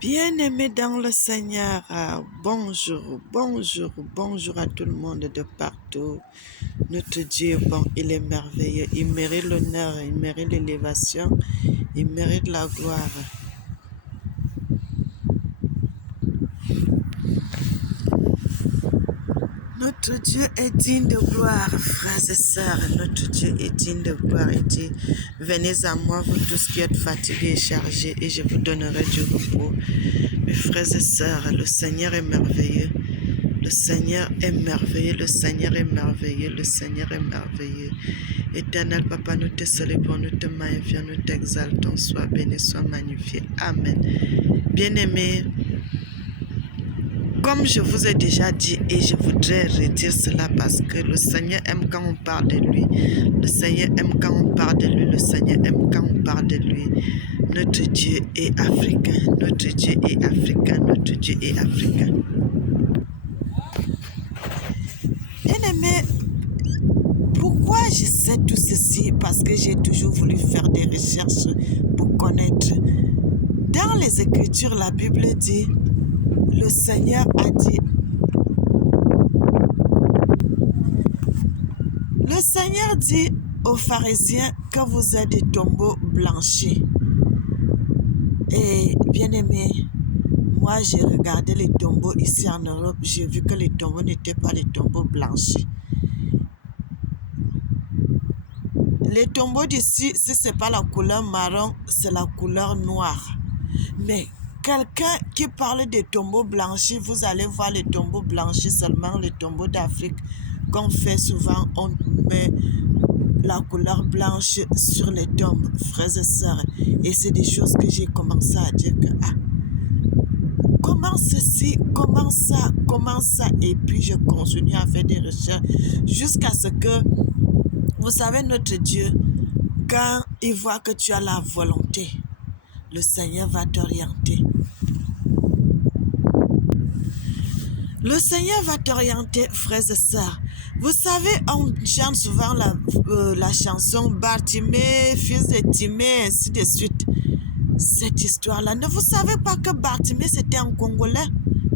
Bien-aimés dans le Seigneur, bonjour à tout le monde de partout. Notre Dieu est bon, il est merveilleux, il mérite l'honneur, il mérite l'élévation, il mérite la gloire. Notre Dieu est digne de gloire, frères et sœurs. Notre Dieu est digne de gloire. Il dit, venez à moi, vous tous qui êtes fatigués et chargés, et je vous donnerai du repos. Mes frères et sœurs, le Seigneur est merveilleux. Le Seigneur est merveilleux, le Seigneur est merveilleux, le Seigneur est merveilleux. Éternel Papa, nous te célébrons, nous te magnifions, nous t'exaltons. Sois béni, sois magnifié. Amen. Bien-aimés, comme je vous ai déjà dit et je voudrais redire cela parce que le Seigneur aime quand on parle de lui. Le Seigneur aime quand on parle de lui. Le Seigneur aime quand on parle de lui. Notre Dieu est africain. Notre Dieu est africain. Notre Dieu est africain. Bien-aimé, pourquoi je sais tout ceci? Parce que j'ai toujours voulu faire des recherches pour connaître. Dans les Écritures, la Bible dit, le Seigneur a dit, le Seigneur dit aux pharisiens que vous êtes des tombeaux blanchis. Et bien aimé, moi j'ai regardé les tombeaux ici en Europe, j'ai vu que les tombeaux n'étaient pas les tombeaux blanchis. Les tombeaux d'ici, si ce n'est pas la couleur marron, c'est la couleur noire. Mais quelqu'un qui parle des tombeaux blanchis, vous allez voir les tombeaux blanchis seulement, les tombeaux d'Afrique qu'on fait souvent, on met la couleur blanche sur les tombes, frères et sœurs. Et c'est des choses que j'ai commencé à dire que, comment ceci, comment ça, et puis je continue à faire des recherches jusqu'à ce que, vous savez, notre Dieu, quand il voit que tu as la volonté, le Seigneur va t'orienter. Le Seigneur va t'orienter, frères et sœurs. Vous savez, on chante souvent la chanson Bartimée, fils de Timée, ainsi de suite. Cette histoire-là, ne vous savez pas que Bartimée, c'était un Congolais,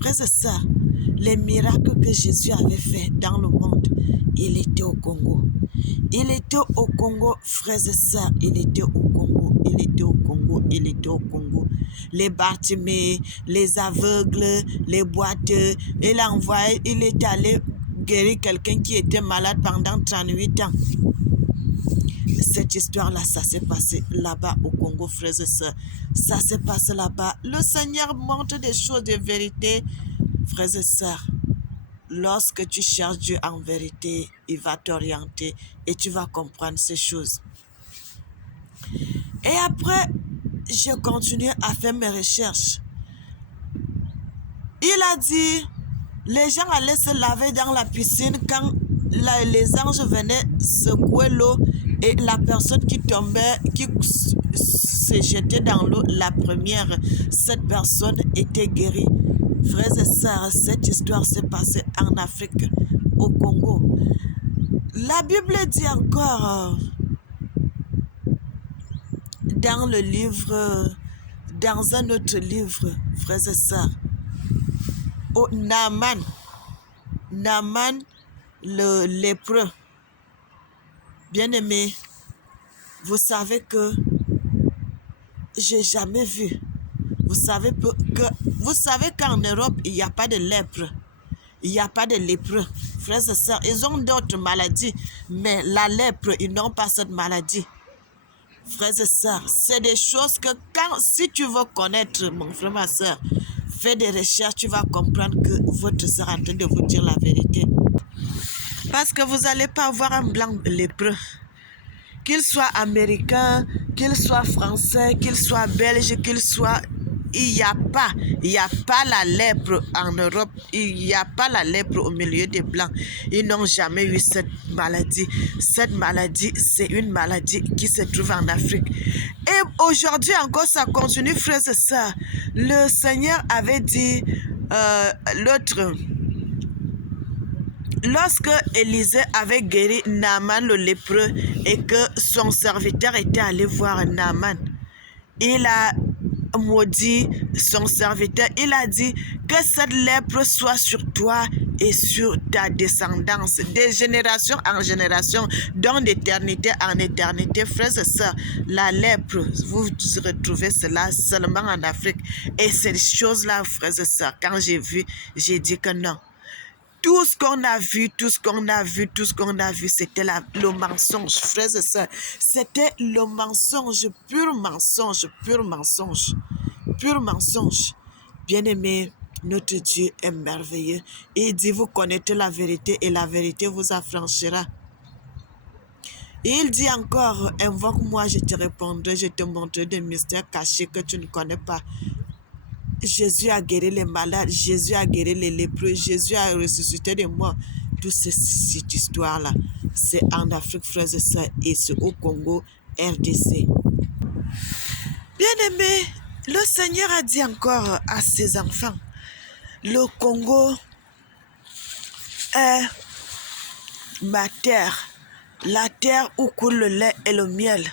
frères et sœurs. Les miracles que Jésus avait fait dans le monde, il était au Congo. Il était au Congo, frères et sœurs, il était au Congo, il était au Congo, il était au Congo. Les Bartimée, les aveugles, les boiteux, il est allé guérir quelqu'un qui était malade pendant 38 ans. Cette histoire-là, ça s'est passé là-bas au Congo, frères et sœurs. Ça s'est passé là-bas. Le Seigneur montre des choses de vérité, frères et sœurs. Lorsque tu cherches Dieu en vérité, il va t'orienter et tu vas comprendre ces choses. Et après, j'ai continué à faire mes recherches. Il a dit, les gens allaient se laver dans la piscine quand les anges venaient secouer l'eau et la personne qui tombait, qui se jetait dans l'eau, la première, cette personne était guérie. Frères et sœurs, cette histoire s'est passée en Afrique, au Congo. La Bible dit encore, dans le livre, dans un autre livre, frères et sœurs, Naaman, le lépreux. Bien-aimé, vous savez que j'ai jamais vu. Vous savez qu'en Europe, il n'y a pas de lèpre. Il n'y a pas de lépreux. Frères et sœurs, ils ont d'autres maladies, mais la lèpre, ils n'ont pas cette maladie. Frères et sœurs, c'est des choses que si tu veux connaître, mon frère, ma sœur, fais des recherches, tu vas comprendre que votre sœur est en train de vous dire la vérité. Parce que vous n'allez pas avoir un blanc lépreux. Qu'il soit américain, qu'il soit français, qu'il soit belge, qu'il soit... Il n'y a pas la lèpre en Europe, il n'y a pas la lèpre au milieu des Blancs. Ils n'ont jamais eu cette maladie. Cette maladie, c'est une maladie qui se trouve en Afrique. Et aujourd'hui encore, ça continue, frères et sœurs. Le Seigneur avait dit, lorsque Élisée avait guéri Naaman le lépreux et que son serviteur était allé voir Naaman, il a maudit son serviteur. Il a dit que cette lèpre soit sur toi et sur ta descendance, de génération en génération, donc d'éternité en éternité. Frères et sœurs, la lèpre, vous retrouvez cela seulement en Afrique. Et ces choses-là, frères et sœurs, quand j'ai vu, j'ai dit que non. Tout ce qu'on a vu, c'était le mensonge, frères et sœurs. C'était le mensonge, pur mensonge, pur mensonge, pur mensonge. Bien-aimé, notre Dieu est merveilleux. Il dit, vous connaîtrez la vérité et la vérité vous affranchira. Et il dit encore, invoque-moi, je te répondrai, je te montrerai des mystères cachés que tu ne connais pas. Jésus a guéri les malades, Jésus a guéri les lépreux, Jésus a ressuscité des morts. Toute cette histoire-là, c'est en Afrique, frères et sœurs, et c'est au Congo, RDC. Bien-aimé, le Seigneur a dit encore à ses enfants, le Congo est ma terre, la terre où coule le lait et le miel.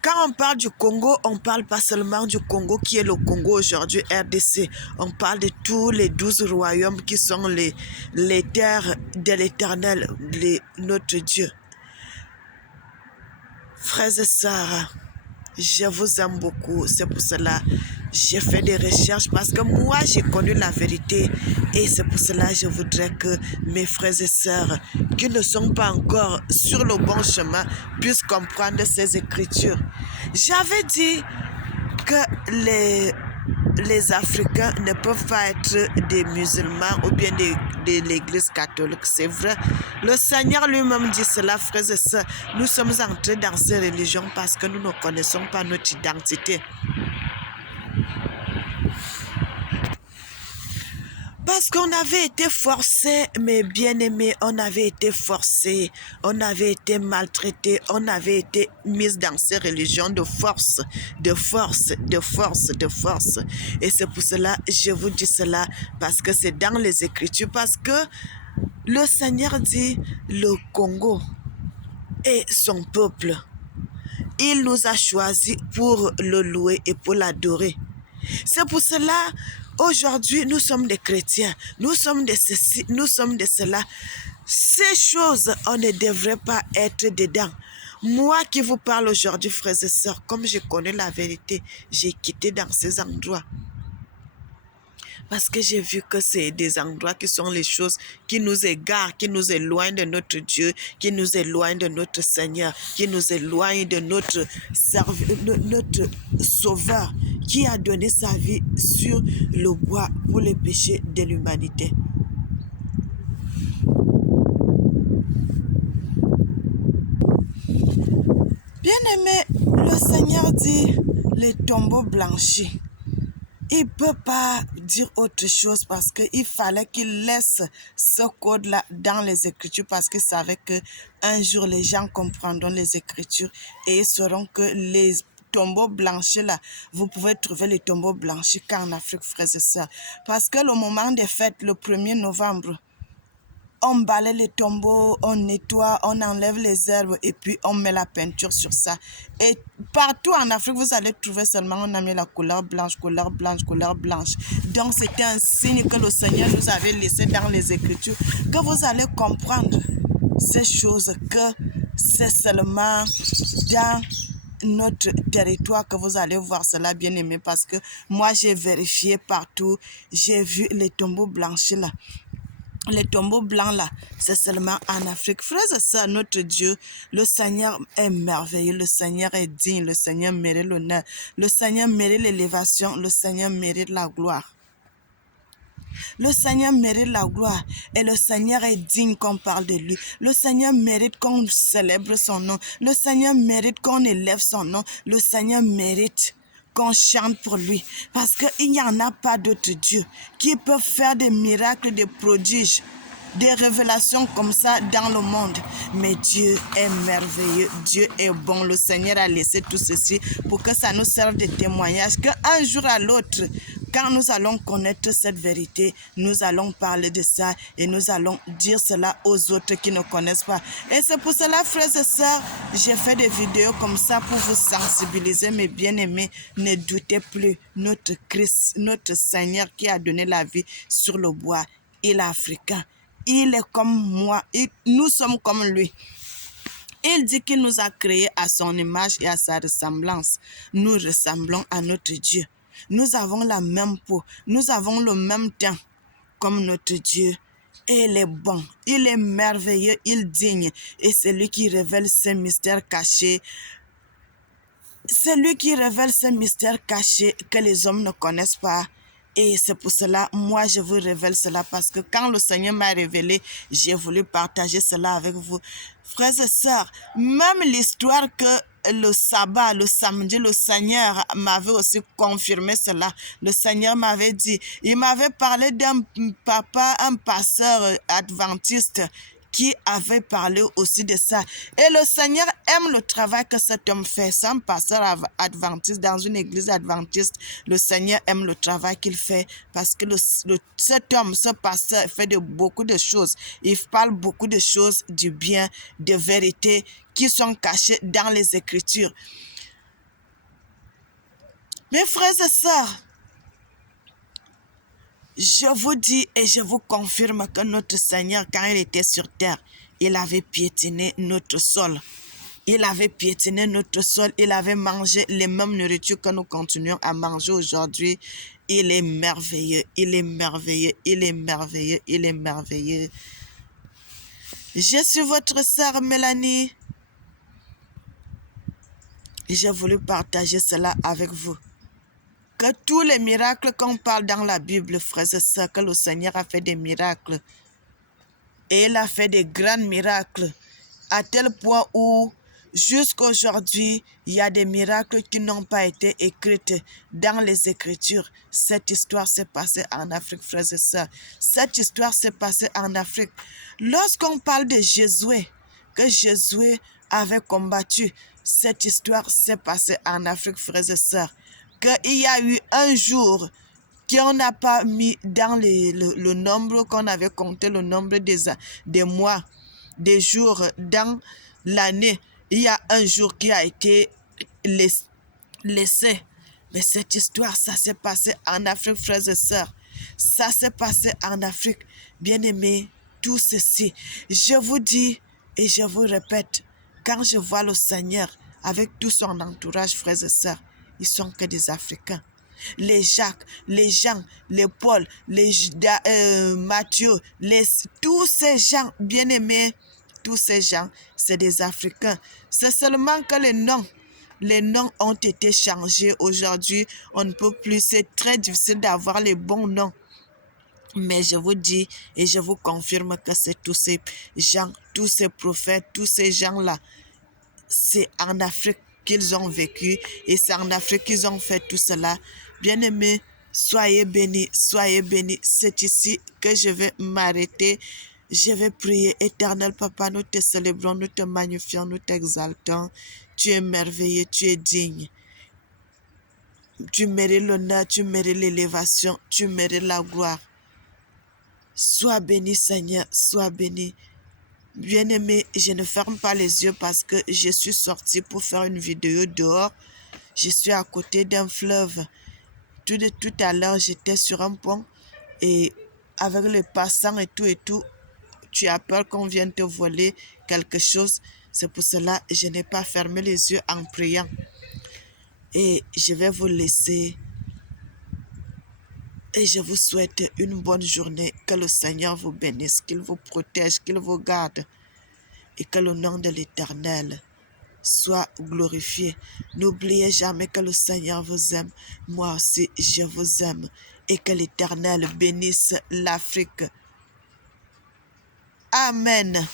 Quand on parle du Congo, on ne parle pas seulement du Congo qui est le Congo aujourd'hui, RDC. On parle de tous les 12 royaumes qui sont les terres de l'Éternel, notre Dieu. Frères et sœurs, je vous aime beaucoup. C'est pour cela que j'ai fait des recherches parce que moi, j'ai connu la vérité. Et c'est pour cela que je voudrais que mes frères et sœurs qui ne sont pas encore sur le bon chemin puissent comprendre ces écritures. J'avais dit que les Africains ne peuvent pas être des musulmans ou bien de l'église catholique. C'est vrai. Le Seigneur lui-même dit cela, frères et sœurs. Nous sommes entrés dans ces religions parce que nous ne connaissons pas notre identité. Parce qu'on avait été forcés, mes bien-aimés, on avait été forcés, on avait été maltraités, on avait été mis dans ces religions de force, de force, de force, de force. Et c'est pour cela, je vous dis cela, parce que c'est dans les Écritures, parce que le Seigneur dit, le Congo est son peuple. Il nous a choisis pour le louer et pour l'adorer. C'est pour cela, aujourd'hui, nous sommes des chrétiens, nous sommes de ceci, nous sommes de cela. Ces choses, on ne devrait pas être dedans. Moi qui vous parle aujourd'hui, frères et sœurs, comme je connais la vérité, j'ai quitté dans ces endroits. Parce que j'ai vu que c'est des endroits qui sont les choses qui nous égarent, qui nous éloignent de notre Dieu, qui nous éloignent de notre Seigneur, qui nous éloignent de notre Sauveur, qui a donné sa vie sur le bois pour les péchés de l'humanité. Bien-aimé, le Seigneur dit les tombeaux blanchis. Il ne peut pas dire autre chose parce qu'il fallait qu'il laisse ce code-là dans les Écritures parce qu'il savait qu'un jour les gens comprendront les Écritures et ils sauront que les tombeaux blanchis là, vous pouvez trouver les tombeaux blanchis qu'en Afrique, frères et sœurs. Parce que le moment des fêtes, le 1er novembre, on balaye les tombeaux, on nettoie, on enlève les herbes et puis on met la peinture sur ça. Et partout en Afrique, vous allez trouver seulement, on a mis la couleur blanche, couleur blanche, couleur blanche. Donc c'était un signe que le Seigneur nous avait laissé dans les Écritures, que vous allez comprendre ces choses, que c'est seulement dans notre territoire que vous allez voir cela, bien aimé, parce que moi j'ai vérifié partout, j'ai vu les tombeaux blanchis là. Les tombeaux blancs là, c'est seulement en Afrique. Frères et sœurs, notre Dieu, le Seigneur est merveilleux, le Seigneur est digne, le Seigneur mérite l'honneur, le Seigneur mérite l'élévation, le Seigneur mérite la gloire. Le Seigneur mérite la gloire et le Seigneur est digne qu'on parle de lui. Le Seigneur mérite qu'on célèbre son nom. Le Seigneur mérite qu'on élève son nom. Le Seigneur mérite qu'on chante pour lui. Parce qu'il n'y en a pas d'autre Dieu qui peut faire des miracles, des prodiges, des révélations comme ça dans le monde. Mais Dieu est merveilleux, Dieu est bon. Le Seigneur a laissé tout ceci pour que ça nous serve de témoignage, qu'un jour à l'autre, Quand nous allons connaître cette vérité, nous allons parler de ça et nous allons dire cela aux autres qui ne connaissent pas. Et c'est pour cela, frères et sœurs, j'ai fait des vidéos comme ça pour vous sensibiliser, mes bien-aimés. Ne doutez plus, notre Christ, notre Seigneur qui a donné la vie sur le bois, il est africain. Il est comme moi, nous sommes comme lui. Il dit qu'il nous a créés à son image et à sa ressemblance. Nous ressemblons à notre Dieu. Nous avons la même peau. Nous avons le même teint comme notre Dieu. Et il est bon, il est merveilleux, il est digne. Et c'est lui qui révèle ces mystères cachés. C'est lui qui révèle ces mystères cachés que les hommes ne connaissent pas. Et c'est pour cela, moi, je vous révèle cela parce que quand le Seigneur m'a révélé, j'ai voulu partager cela avec vous. Frères et sœurs, même l'histoire que le sabbat, le samedi, le Seigneur m'avait aussi confirmé cela. Le Seigneur m'avait dit, il m'avait parlé d'un papa, un pasteur adventiste qui avait parlé aussi de ça. Et le Seigneur aime le travail que cet homme fait. C'est un pasteur adventiste dans une église adventiste. Le Seigneur aime le travail qu'il fait parce que cet homme, ce pasteur, fait beaucoup de choses. Il parle beaucoup de choses du bien, de vérité qui sont cachées dans les Écritures. Mes frères et sœurs, je vous dis et je vous confirme que notre Seigneur, quand il était sur terre, il avait piétiné notre sol. Il avait piétiné notre sol. Il avait mangé les mêmes nourritures que nous continuons à manger aujourd'hui. Il est merveilleux. Il est merveilleux. Il est merveilleux. Il est merveilleux. Je suis votre sœur Mélanie. J'ai voulu partager cela avec vous. Que tous les miracles qu'on parle dans la Bible, frères et sœurs, que le Seigneur a fait des miracles. Et il a fait des grands miracles. À tel point où, jusqu'à aujourd'hui, il y a des miracles qui n'ont pas été écrits dans les Écritures. Cette histoire s'est passée en Afrique, frères et sœurs. Cette histoire s'est passée en Afrique. Lorsqu'on parle de Josué, que Josué avait combattu, cette histoire s'est passée en Afrique, frères et sœurs. Qu'il y a eu un jour qu'on n'a pas mis dans le nombre qu'on avait compté, le nombre des mois, des jours dans l'année. Il y a un jour qui a été laissé. Mais cette histoire, ça s'est passé en Afrique, frères et sœurs. Ça s'est passé en Afrique. Bien-aimés, tout ceci, je vous dis et je vous répète, quand je vois le Seigneur avec tout son entourage, frères et sœurs, ils sont que des Africains. Les Jacques, les Jean, les Paul, les Matthieu, tous ces gens bien-aimés, tous ces gens, c'est des Africains. C'est seulement que les noms ont été changés aujourd'hui. On ne peut plus, c'est très difficile d'avoir les bons noms. Mais je vous dis et je vous confirme que c'est tous ces gens, tous ces prophètes, tous ces gens-là, c'est en Afrique qu'ils ont vécu et c'est en Afrique qu'ils ont fait tout cela. Bien-aimés, soyez bénis, soyez bénis. C'est ici que je vais m'arrêter. Je vais prier. Éternel Papa, nous te célébrons, nous te magnifions, nous t'exaltons. Tu es merveilleux, tu es digne. Tu mérites l'honneur, tu mérites l'élévation, tu mérites la gloire. Sois béni, Seigneur, sois béni. Bien-aimé, je ne ferme pas les yeux parce que je suis sortie pour faire une vidéo dehors. Je suis à côté d'un fleuve. Tout à l'heure, j'étais sur un pont et avec les passants et tout, tu as peur qu'on vienne te voler quelque chose. C'est pour cela que je n'ai pas fermé les yeux en priant. Et je vais vous laisser. Et je vous souhaite une bonne journée. Que le Seigneur vous bénisse, qu'il vous protège, qu'il vous garde. Et que le nom de l'Éternel soit glorifié. N'oubliez jamais que le Seigneur vous aime. Moi aussi, je vous aime. Et que l'Éternel bénisse l'Afrique. Amen.